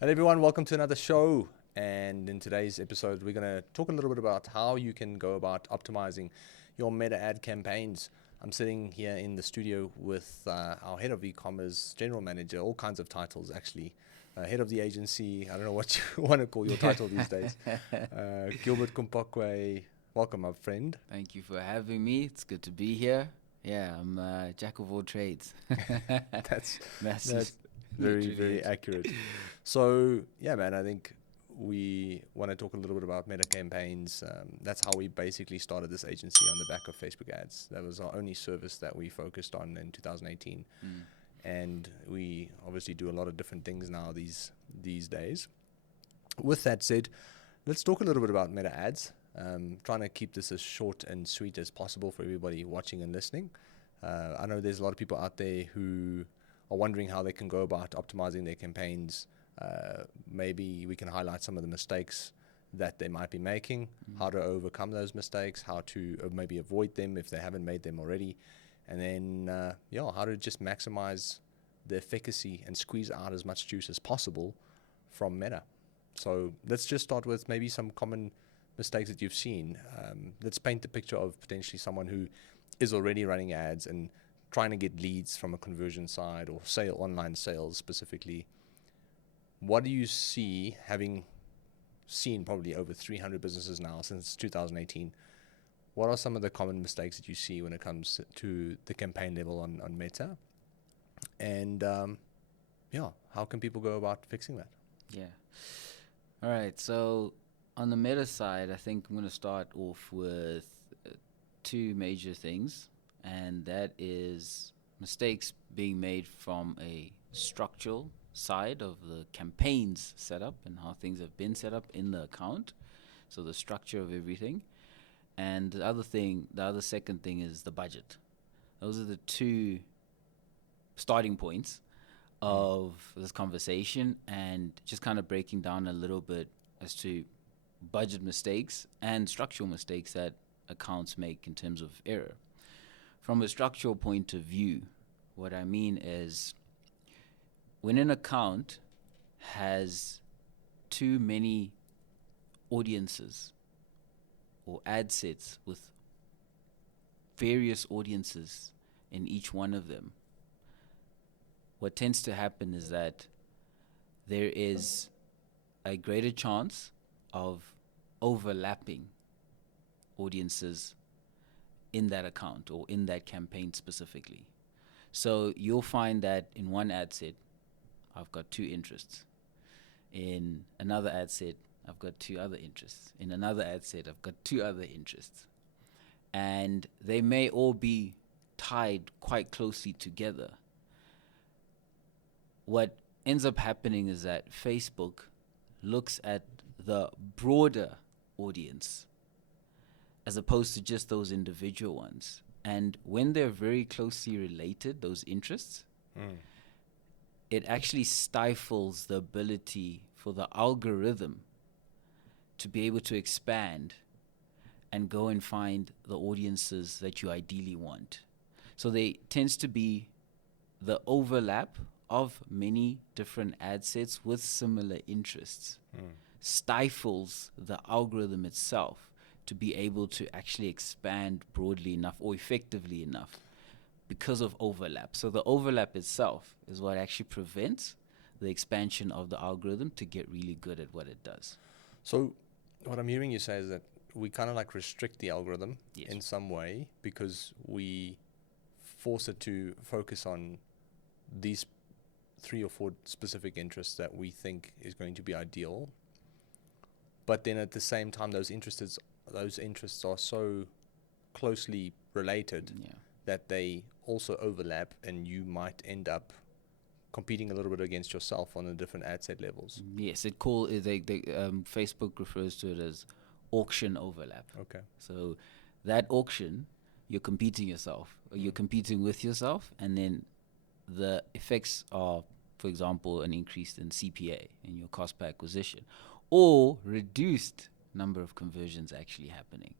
Hello everyone, welcome to another show. And in today's episode, we're going to talk a little bit about how you can go about optimizing your meta ad campaigns. I'm sitting here in the studio with our head of e-commerce, general manager, all kinds of titles actually. Head of the agency, I don't know what you want to call your title these days. Gilbert Kumpakwe, welcome, my friend. Thank you for having me. It's good to be here. Yeah, I'm jack of all trades. That's Massive. very, very accurate. So, yeah, man, I think we want to talk a little bit about meta campaigns. That's how we basically started this agency, on the back of Facebook ads. That was our only service that we focused on in 2018. And we obviously do a lot of different things now these days. With that said, let's talk a little bit about meta ads. Trying to keep this as short and sweet as possible for everybody watching and listening. I know there's a lot of people out there who are wondering how they can go about optimizing their campaigns. Maybe we can highlight some of the mistakes that they might be making, how to overcome those mistakes, how to maybe avoid them if they haven't made them already, and then how to just maximize the efficacy and squeeze out as much juice as possible from meta. So let's just start with maybe some common mistakes that you've seen. Let's paint the picture of potentially someone who is already running ads and trying to get leads from a conversion side or online sales specifically. What do you see, having seen probably over 300 businesses now since 2018, what are some of the common mistakes that you see when it comes to the campaign level on Meta? And how can people go about fixing that? Yeah. All right. So on the meta side, I think I'm going to start off with two major things, and that is mistakes being made from a structural side of the campaigns setup and how things have been set up in the account. So the structure of everything. And the other second thing is the budget. Those are the two starting points of this conversation, and just kind of breaking down a little bit as to budget mistakes and structural mistakes that accounts make in terms of error. From a structural point of view, what I mean is when an account has too many audiences or ad sets with various audiences in each one of them, what tends to happen is that there is a greater chance of overlapping audiences in that account or in that campaign specifically. So you'll find that in one ad set, I've got two interests. In another ad set, I've got two other interests. In another ad set, I've got two other interests. And they may all be tied quite closely together. What ends up happening is that Facebook looks at the broader audience as opposed to just those individual ones. And when they're very closely related, those interests, it actually stifles the ability for the algorithm to be able to expand and go and find the audiences that you ideally want. So there tends to be the overlap of many different ad sets with similar interests, stifles the algorithm itself to be able to actually expand broadly enough or effectively enough because of overlap. So the overlap itself is what actually prevents the expansion of the algorithm to get really good at what it does. So what I'm hearing you say is that we kind of like restrict the algorithm in some way because we force it to focus on these 3 or 4 specific interests that we think is going to be ideal. But then at the same time, those interests are so closely related that they also overlap, and you might end up competing a little bit against yourself on the different ad set levels. Yes, Facebook refers to it as auction overlap. Okay. So that auction, you're competing with yourself, and then the effects are, for example, an increase in CPA, in your cost per acquisition, or reduced number of conversions actually happening.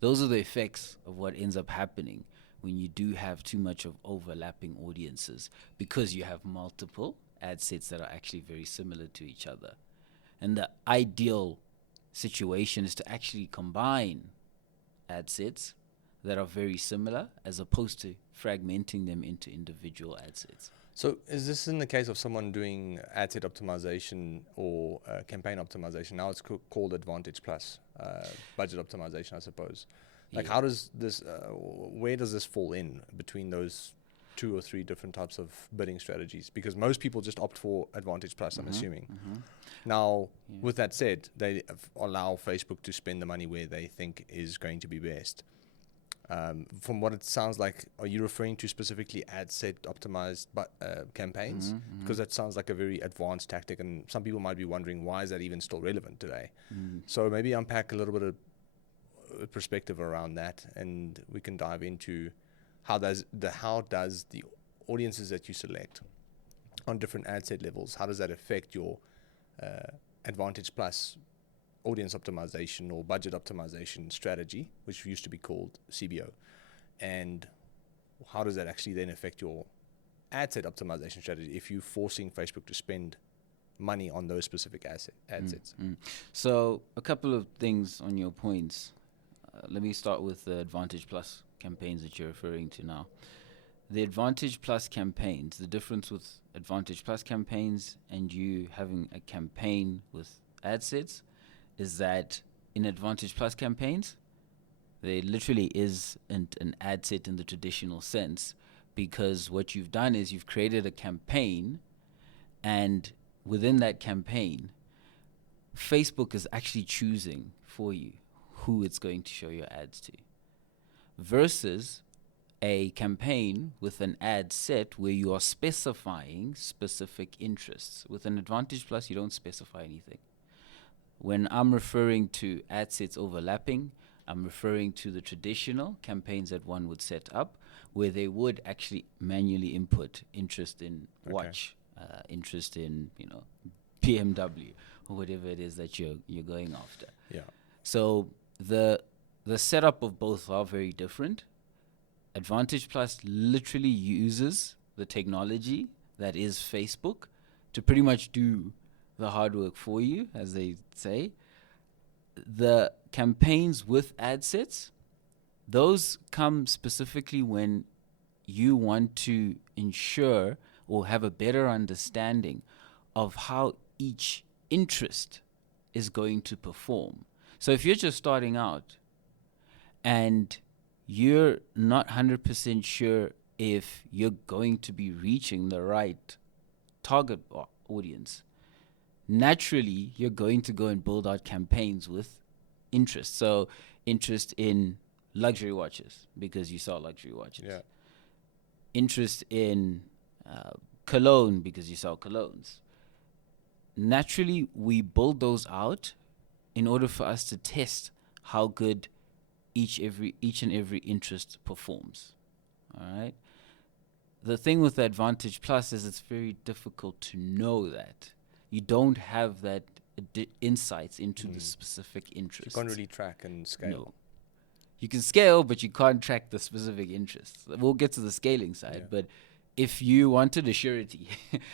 Those are the effects of what ends up happening when you do have too much of overlapping audiences, because you have multiple ad sets that are actually very similar to each other. And the ideal situation is to actually combine ad sets that are very similar as opposed to fragmenting them into individual ad sets. So is this in the case of someone doing ad set optimization or campaign optimization? Now it's called Advantage Plus, budget optimization, I suppose. Like, how does this, where does this fall in between those 2 or 3 different types of bidding strategies? Because most people just opt for Advantage Plus, I'm assuming. Now, with that said, they allow Facebook to spend the money where they think is going to be best. From what it sounds like, are you referring to specifically ad set optimized campaigns? Because that sounds like a very advanced tactic, and some people might be wondering, why is that even still relevant today? So maybe unpack a little bit of perspective around that, and we can dive into how does the audiences that you select on different ad set levels, how does that affect your Advantage Plus audience optimization or budget optimization strategy, which used to be called CBO, and how does that actually then affect your ad set optimization strategy if you're forcing Facebook to spend money on those specific ad sets? So a couple of things on your points. Let me start with the Advantage Plus campaigns that you're referring to now. The Advantage Plus campaigns, the difference with Advantage Plus campaigns and you having a campaign with ad sets is that in Advantage Plus campaigns, there literally isn't an ad set in the traditional sense, because what you've done is you've created a campaign, and within that campaign, Facebook is actually choosing for you who it's going to show your ads to, versus a campaign with an ad set where you are specifying specific interests. With an Advantage Plus, you don't specify anything. When I'm referring to ad sets overlapping, I'm referring to the traditional campaigns that one would set up, where they would actually manually input interest in watch, interest in BMW or whatever it is that you're going after. Yeah. So the setup of both are very different. Advantage Plus literally uses the technology that is Facebook to pretty much do the hard work for you, as they say. The campaigns with ad sets, those come specifically when you want to ensure or have a better understanding of how each interest is going to perform. So if you're just starting out and you're not 100% sure if you're going to be reaching the right target audience, naturally you're going to go and build out campaigns with interest. So interest in luxury watches because you sell luxury watches. Yeah. Interest in cologne because you sell colognes. Naturally, we build those out in order for us to test how good each and every interest performs. All right. The thing with the Advantage Plus is it's very difficult to know that. You don't have that insights into the specific interests. You can't really track and scale. No. You can scale, but you can't track the specific interests. We'll get to the scaling side, but if you wanted a surety,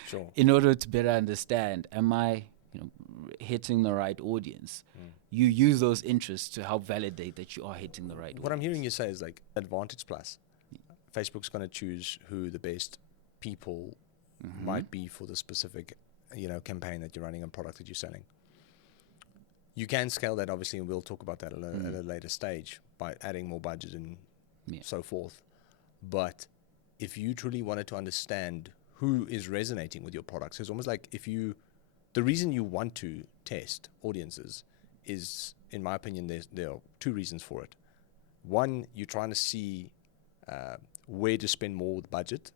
Sure. in order to better understand, am I hitting the right audience? You use those interests to help validate that you are hitting the right audience. What I'm hearing you say is like Advantage Plus. Facebook's going to choose who the best people might be for the specific campaign that you're running and product that you're selling. You can scale that, obviously, and we'll talk about that at a later stage by adding more budget and so forth. But if you truly wanted to understand who is resonating with your products, it's almost like the reason you want to test audiences is, in my opinion, there are 2 reasons for it. One, you're trying to see where to spend more with budget.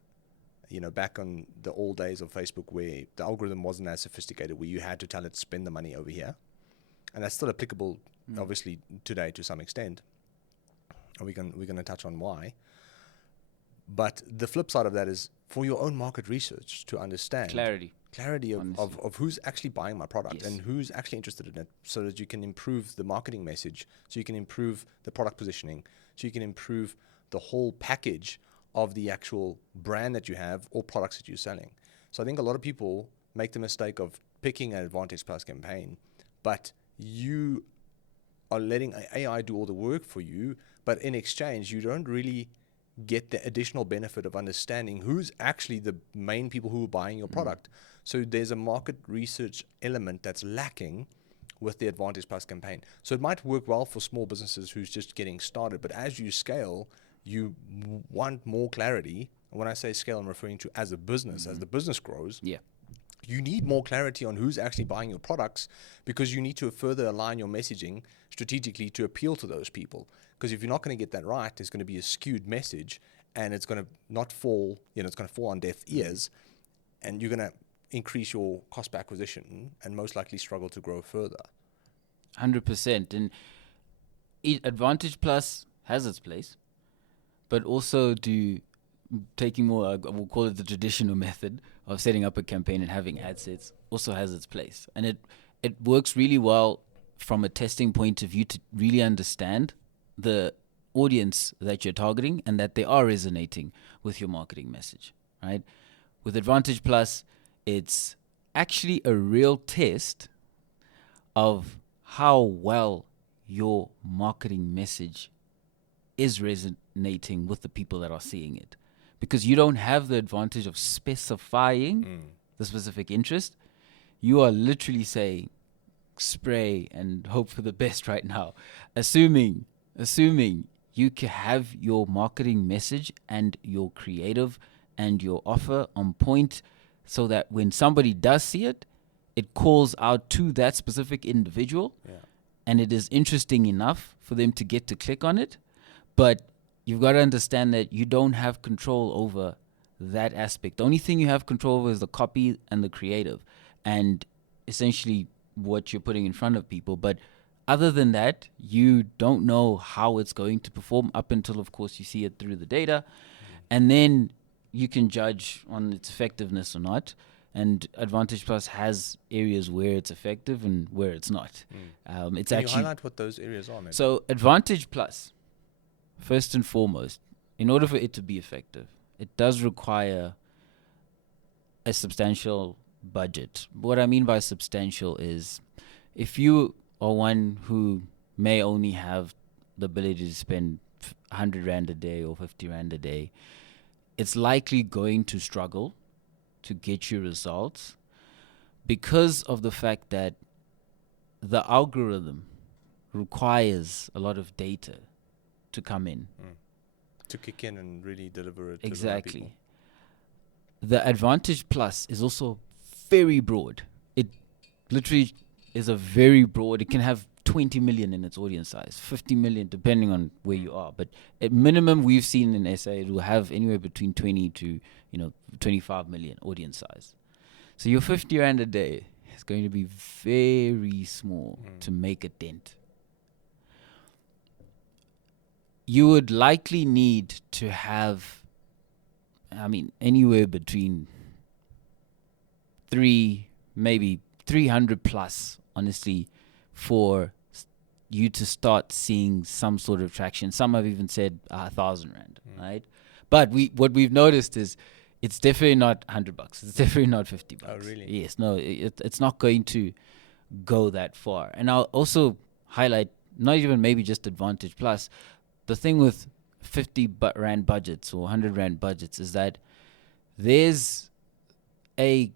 Back on the old days of Facebook where the algorithm wasn't as sophisticated, where you had to tell it spend the money over here. And that's still applicable, obviously, today to some extent. And we're going to touch on why. But the flip side of that is for your own market research to understand. Clarity of who's actually buying my product and who's actually interested in it, so that you can improve the marketing message, so you can improve the product positioning, so you can improve the whole package of the actual brand that you have or products that you're selling. So I think a lot of people make the mistake of picking an Advantage Plus campaign, but you are letting AI do all the work for you, but in exchange, you don't really get the additional benefit of understanding who's actually the main people who are buying your product. So there's a market research element that's lacking with the Advantage Plus campaign. So it might work well for small businesses who's just getting started, but as you scale, you want more clarity. And when I say scale, I'm referring to as a business, as the business grows. Yeah. You need more clarity on who's actually buying your products, because you need to further align your messaging strategically to appeal to those people. Because if you're not going to get that right, there's going to be a skewed message, and it's going to not fall, it's going to fall on deaf ears, and you're going to increase your cost per acquisition and most likely struggle to grow further. 100%. And Advantage Plus has its place, but also taking more, we'll call it the traditional method of setting up a campaign and having ad sets also has its place. And it works really well from a testing point of view to really understand the audience that you're targeting and that they are resonating with your marketing message, right? With Advantage Plus, it's actually a real test of how well your marketing message is resonating with the people that are seeing it. Because you don't have the advantage of specifying the specific interest. You are literally saying, spray and hope for the best right now. Assuming you can have your marketing message and your creative and your offer on point, so that when somebody does see it, it calls out to that specific individual, and it is interesting enough for them to get to click on it. But you've got to understand that you don't have control over that aspect. The only thing you have control over is the copy and the creative, and essentially what you're putting in front of people. But other than that, you don't know how it's going to perform up until, of course, you see it through the data. And then you can judge on its effectiveness or not. And Advantage Plus has areas where it's effective and where it's not. It's Can actually you highlight what those areas are, maybe? So Advantage Plus, first and foremost, in order for it to be effective, it does require a substantial budget. What I mean by substantial is, if you are one who may only have the ability to spend 100 Rand a day or 50 Rand a day, it's likely going to struggle to get you results because of the fact that the algorithm requires a lot of data to come in. To kick in and really deliver it Exactly. to the right people. The Advantage Plus is also very broad. It literally is a very broad, it can have 20 million in its audience size, 50 million, depending on where you are. But at minimum, we've seen in SA, it will have anywhere between 20 to 25 million audience size. So your 50 Rand a day is going to be very small to make a dent. You would likely need to have, anywhere between maybe 300 plus, honestly, for you to start seeing some sort of traction. Some have even said 1,000 Rand, right? But what we've noticed is it's definitely not $100. It's definitely not $50. Oh, really? Yes, no, it's not going to go that far. And I'll also highlight, not even maybe just Advantage Plus, the thing with 50 Rand budgets or 100 Rand budgets is that there's a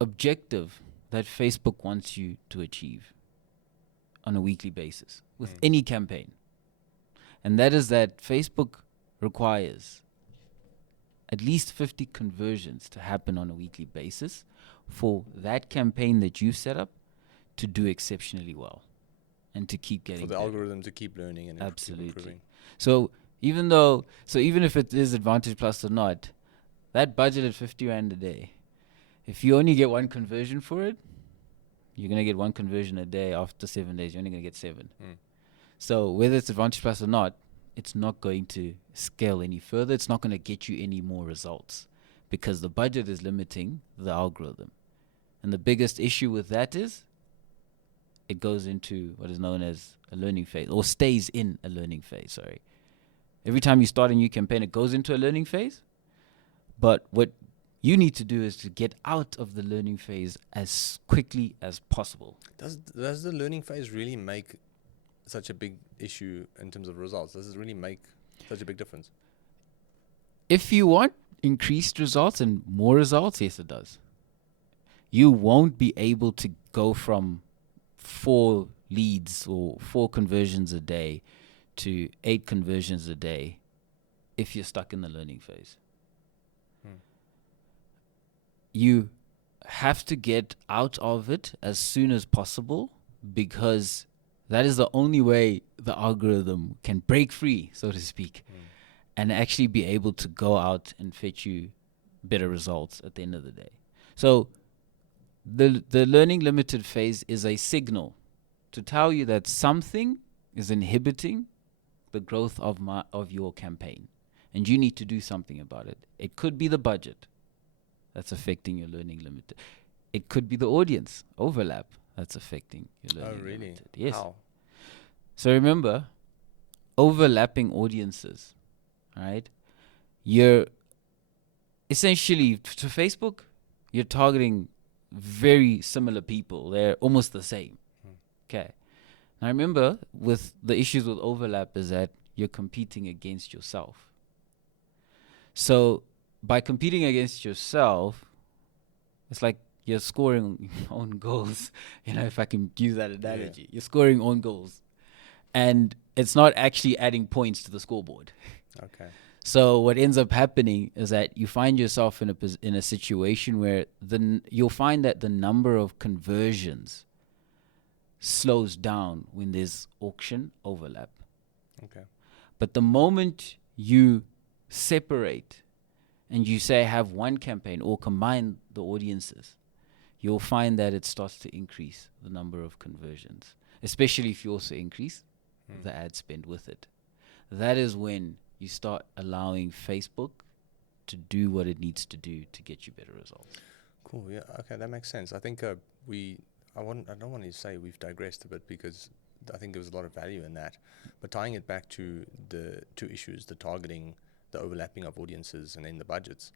objective that Facebook wants you to achieve on a weekly basis with any campaign. And that is that Facebook requires at least 50 conversions to happen on a weekly basis for that campaign that you've set up to do exceptionally well and to keep getting for the better. algorithm to keep learning and Absolutely. keep improving. So even if it is Advantage Plus or not, that budget at 50 Rand a day, if you only get one conversion for it, you're going to get one conversion a day. After 7 days, you're only going to get 7. So whether it's Advantage Plus or not, it's not going to scale any further. It's not going to get you any more results because the budget is limiting the algorithm. And the biggest issue with that is it goes into what is known as a learning phase, or stays in a learning phase, sorry. Every time you start a new campaign, it goes into a learning phase. But what you need to do is to get out of the learning phase as quickly as possible. Does the learning phase really make such a big issue in terms of results? Does it really make such a big difference? If you want increased results and more results, yes, it does. You won't be able to go from 4 leads or 4 conversions a day to 8 conversions a day if you're stuck in the learning phase. You have to get out of it as soon as possible, because that is the only way the algorithm can break free, so to speak, and actually be able to go out and fetch you better results at the end of the day. So the learning limited phase is a signal to tell you that something is inhibiting the growth of your campaign, and you need to do something about it. It could be the budget that's affecting your learning limited. It could be the audience overlap that's affecting your learning limited. Yes. How? So remember, overlapping audiences, right? You're essentially, to Facebook, you're targeting very similar people. They're almost the same. Okay. Now remember, with the issues with overlap is that you're competing against yourself. So by competing against yourself, it's like you're scoring own goals. If I can use that analogy. Yeah. You're scoring own goals. And it's not actually adding points to the scoreboard. Okay. So what ends up happening is that you find yourself in a situation where you'll find that the number of conversions slows down when there's auction overlap. Okay. But the moment you separate and you say have one campaign or combine the audiences, you'll find that it starts to increase the number of conversions, especially if you also increase the ad spend with it. That is when you start allowing Facebook to do what it needs to do to get you better results. Cool. Yeah. Okay, that makes sense. I think I don't want to say we've digressed a bit, because I think there was a lot of value in that. But tying it back to the 2 issues, the targeting, the overlapping of audiences, and then the budgets,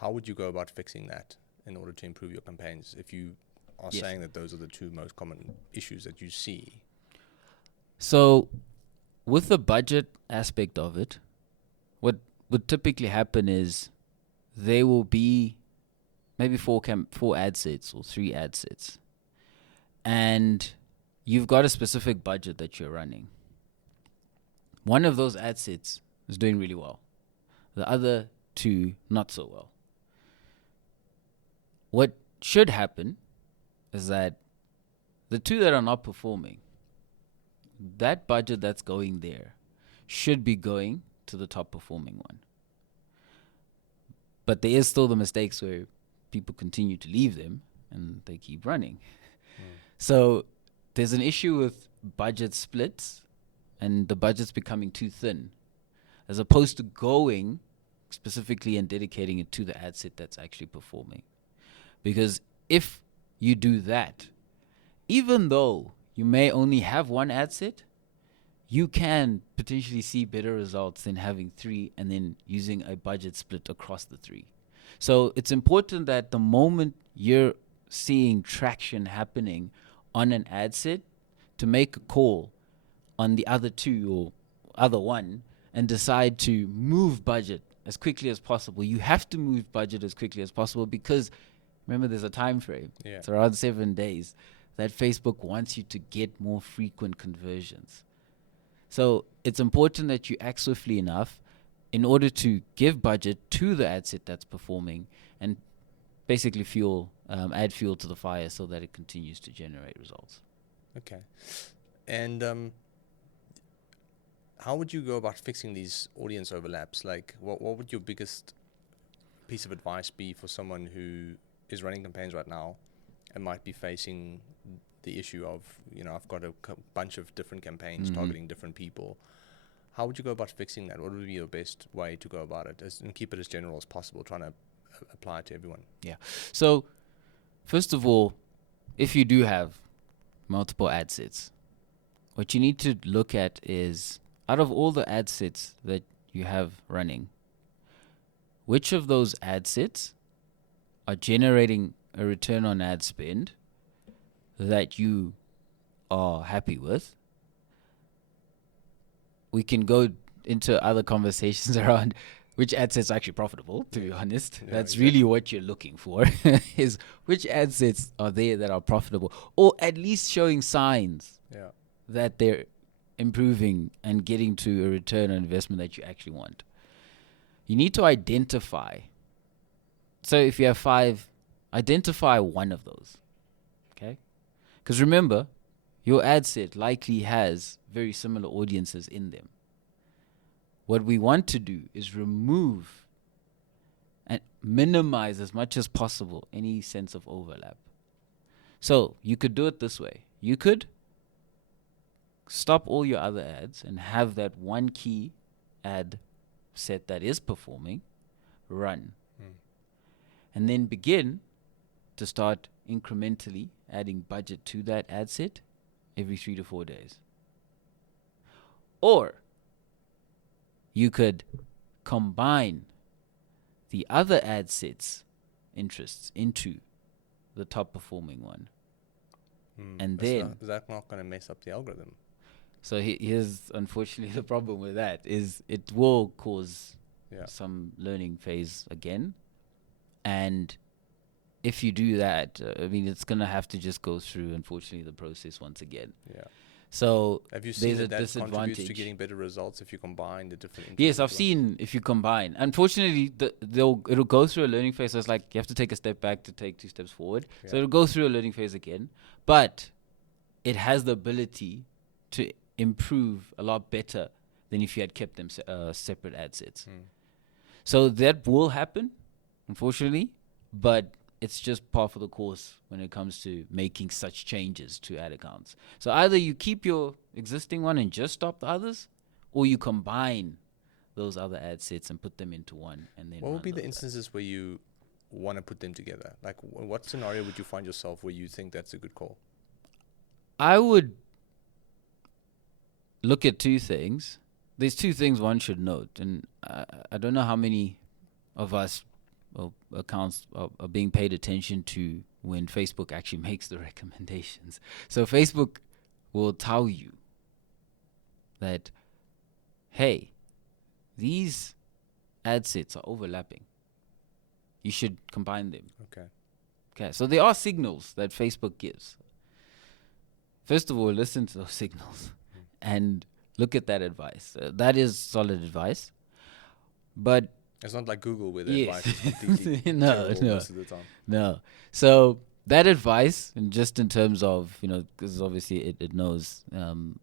how would you go about fixing that in order to improve your campaigns, if you are saying that those are the 2 most common issues that you see? So with the budget aspect of it, what would typically happen is there will be maybe 4 ad sets or 3 ad sets, and you've got a specific budget that you're running. One of those ad sets is doing really well. The other 2, not so well. What should happen is that the 2 that are not performing, that budget that's going there should be going to the top performing one. But there is still the mistakes where people continue to leave them and they keep running. So there's an issue with budget splits and the budget's becoming too thin, as opposed to going specifically and dedicating it to the ad set that's actually performing. Because if you do that, even though you may only have 1 ad set, you can potentially see better results than having 3 and then using a budget split across the 3. So it's important that the moment you're seeing traction happening on an ad set, to make a call on the other 2 or other 1 and decide to move budget as quickly as possible. You have to move budget as quickly as possible, because remember, there's a time frame. Yeah. It's around 7 days that Facebook wants you to get more frequent conversions. So it's important that you act swiftly enough in order to give budget to the ad set that's performing and basically add fuel to the fire so that it continues to generate results. Okay. And how would you go about fixing these audience overlaps? Like, what would your biggest piece of advice be for someone who is running campaigns right now and might be facing the issue of, I've got a bunch of different campaigns targeting different people? How would you go about fixing that? What would be your best way to go about it, and keep it as general as possible, trying to apply it to everyone? Yeah. So, first of all, if you do have multiple ad sets, what you need to look at is, out of all the ad sets that you have running, which of those ad sets are generating a return on ad spend that you are happy with. We can go into other conversations around which ad sets are actually profitable, to be honest. Yeah, That's exactly. really what you're looking for, is which ad sets are there that are profitable, or at least showing signs Yeah. that they're improving and getting to a return on investment that you actually want. You need to identify. So if you have 5, identify one of those. Okay? Because remember, your ad set likely has very similar audiences in them. What we want to do is remove and minimize as much as possible any sense of overlap. So you could do it this way. You could stop all your other ads and have that one key ad set that is performing run. And then begin to start incrementally adding budget to that ad set every 3 to 4 days. Or you could combine the other ad sets interests into the top performing one. And then is that not going to mess up the algorithm? so here's unfortunately the problem with that is it will cause some learning phase again. And if you do that, I mean, it's going to have to just go through, unfortunately, the process once again. Yeah. So have you seen there's that a contributes to disadvantage. getting better results if you combine the different interests? Yes, I've as well? seen if you combine. Unfortunately, it'll go through a learning phase. So it's like you have to take a step back to take 2 steps forward. Yeah. So it'll go through a learning phase again. But it has the ability to improve a lot better than if you had kept them separate ad sets. So that will happen, unfortunately, but it's just par for the course when it comes to making such changes to ad accounts. So either you keep your existing one and just stop the others, or you combine those other ad sets and put them into one. And then what would be the those instances where you want to put them together? Like, what scenario would you find yourself where you think that's a good call? I would look at 2 things. There's 2 things one should note, and I don't know how many of us accounts are being paid attention to when Facebook actually makes the recommendations. So Facebook will tell you that, hey, these ad sets are overlapping. You should combine them. Okay. So there are signals that Facebook gives. First of all, listen to those signals and look at that advice. That is solid advice. But it's not like Google where the yes. advice is completely terrible most of the time. No. So that advice, and just in terms of, because obviously it knows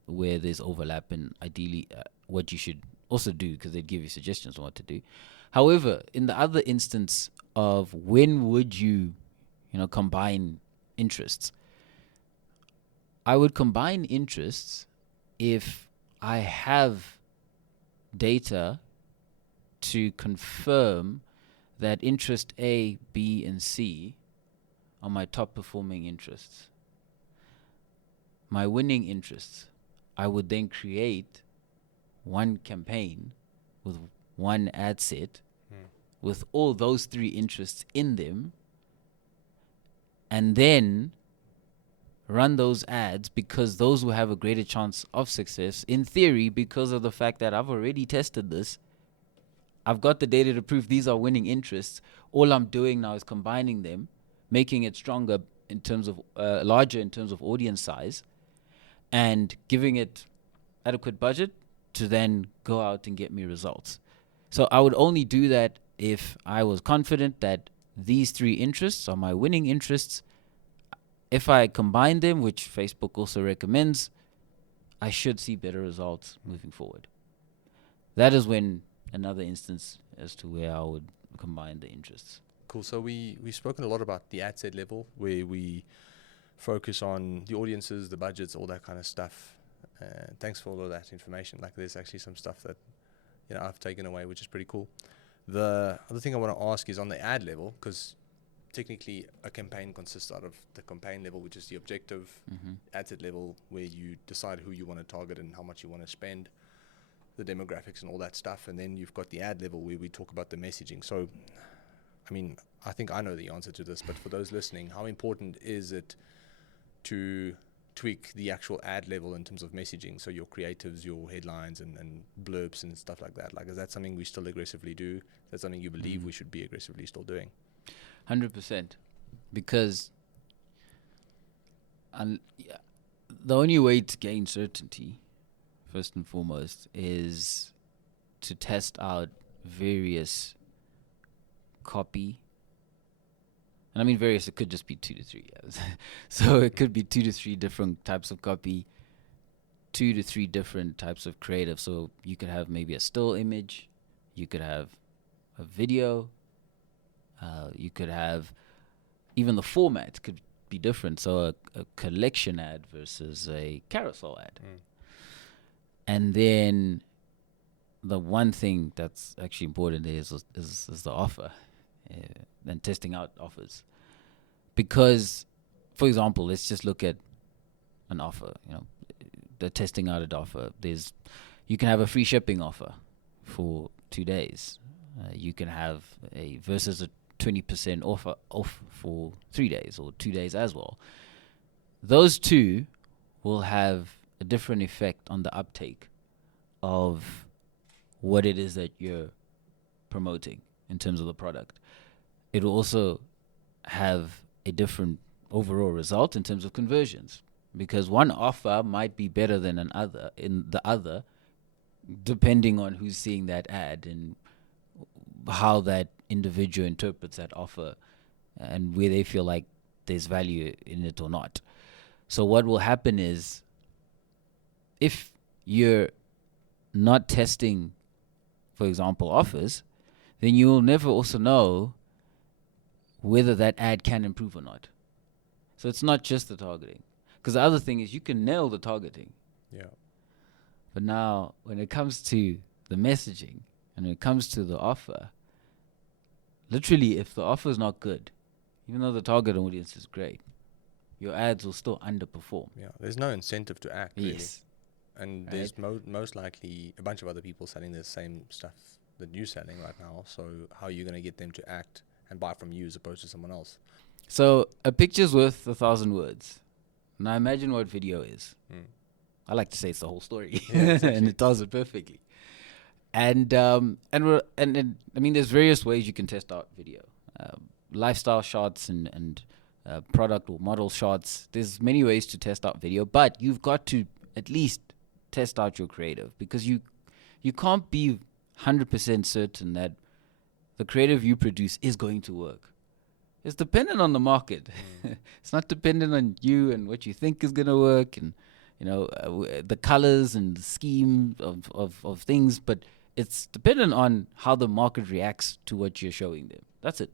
where there's overlap and ideally what you should also do, because they give you suggestions on what to do. However, in the other instance of when would you, combine interests, I would combine interests if I have data to confirm that interest A, B, and C are my top performing interests. My winning interests, I would then create one campaign with one ad set with all those 3 interests in them, and then run those ads, because those will have a greater chance of success in theory, because of the fact that I've already tested this. I've got the data to prove these are winning interests. All I'm doing now is combining them, making it stronger in terms of larger in terms of audience size, and giving it adequate budget to then go out and get me results. So I would only do that if I was confident that these 3 interests are my winning interests. If I combine them, which Facebook also recommends, I should see better results moving forward. That is when another instance as to where I would combine the interests. Cool. So we've spoken a lot about the ad set level, where we focus on the audiences, the budgets, all that kind of stuff. Thanks for all of that information. Like, there's actually some stuff that I've taken away, which is pretty cool. The other thing I want to ask is on the ad level, because technically a campaign consists out of the campaign level, which is the objective, ad set level, where you decide who you want to target and how much you want to spend. the demographics and all that stuff, and then you've got the ad level where we talk about the messaging. So, I mean, I think I know the answer to this, but for those listening, how important is it to tweak the actual ad level in terms of messaging? So your creatives, your headlines and blurbs and stuff like that. Like, is that something we still aggressively do? That's something you believe we should be aggressively still doing? 100%. Because the only way to gain certainty, first and foremost, is to test out various copy. And I mean various, it could just be 2 to 3. Yeah. So it could be 2 to 3 different types of copy, 2 to 3 different types of creative. So you could have maybe a still image, you could have a video, you could have even the format could be different. So a collection ad versus a carousel ad. And then the one thing that's actually important is the offer. And testing out offers, because, for example, let's just look at an offer. The testing out an offer. You can have a free shipping offer for 2 days. You can have a versus a 20% off for 3 days or 2 days as well. Those two will have a different effect on the uptake of what it is that you're promoting in terms of the product. It will also have a different overall result in terms of conversions, because one offer might be better than the other, depending on who's seeing that ad and how that individual interprets that offer and where they feel like there's value in it or not. So what will happen is, if you're not testing, for example, offers, then you will never also know whether that ad can improve or not. So it's not just the targeting. Because the other thing is, you can nail the targeting. Yeah. But now, when it comes to the messaging and when it comes to the offer, literally, if the offer is not good, even though the target audience is great, your ads will still underperform. Yeah. There's no incentive to act, really. Yes. And there's most likely a bunch of other people selling the same stuff that you're selling right now. So how are you going to get them to act and buy from you as opposed to someone else? So a picture's worth 1,000 words. Now imagine what video is. I like to say it's the whole story, and it does it perfectly. And I mean, there's various ways you can test out video, lifestyle shots and product or model shots. There's many ways to test out video, but you've got to at least test out your creative, because you can't be 100% certain that the creative you produce is going to work. It's dependent on the market. It's not dependent on you and what you think is going to work, and the colors and the scheme of things, but it's dependent on how the market reacts to what you're showing them. That's it.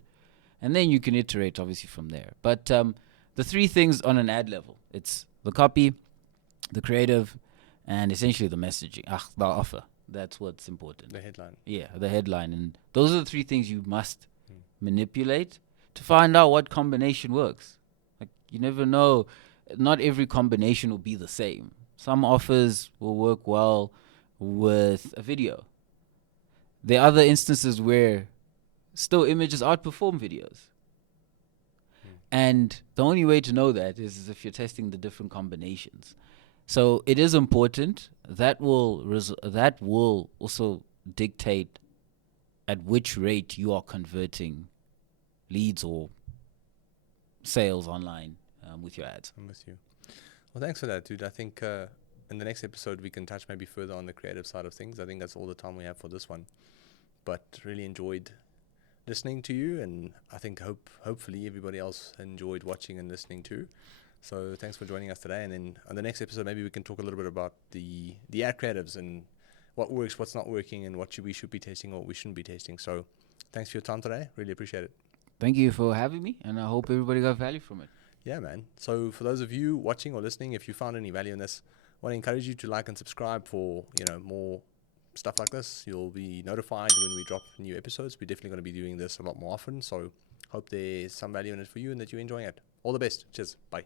And then you can iterate, obviously, from there. But the three things on an ad level, it's the copy, the creative, and essentially the messaging, the offer. That's what's important. The headline. Yeah, the headline. And those are the three things you must manipulate to find out what combination works. Like, you never know. Not every combination will be the same. Some offers will work well with a video. There are other instances where still images outperform videos. And the only way to know that is if you're testing the different combinations. So it is important. That will also dictate at which rate you are converting leads or sales online with your ads. I'm with you. Well, thanks for that, dude. I think in the next episode we can touch maybe further on the creative side of things. I think that's all the time we have for this one. But really enjoyed listening to you, and I think hopefully everybody else enjoyed watching and listening too. So thanks for joining us today. And then on the next episode, maybe we can talk a little bit about the ad creatives and what works, what's not working, and what we should be testing or what we shouldn't be testing. So thanks for your time today. Really appreciate it. Thank you for having me, and I hope everybody got value from it. Yeah, man. So for those of you watching or listening, if you found any value in this, I want to encourage you to like and subscribe for more stuff like this. You'll be notified when we drop new episodes. We're definitely going to be doing this a lot more often. So hope there's some value in it for you and that you're enjoying it. All the best. Cheers. Bye.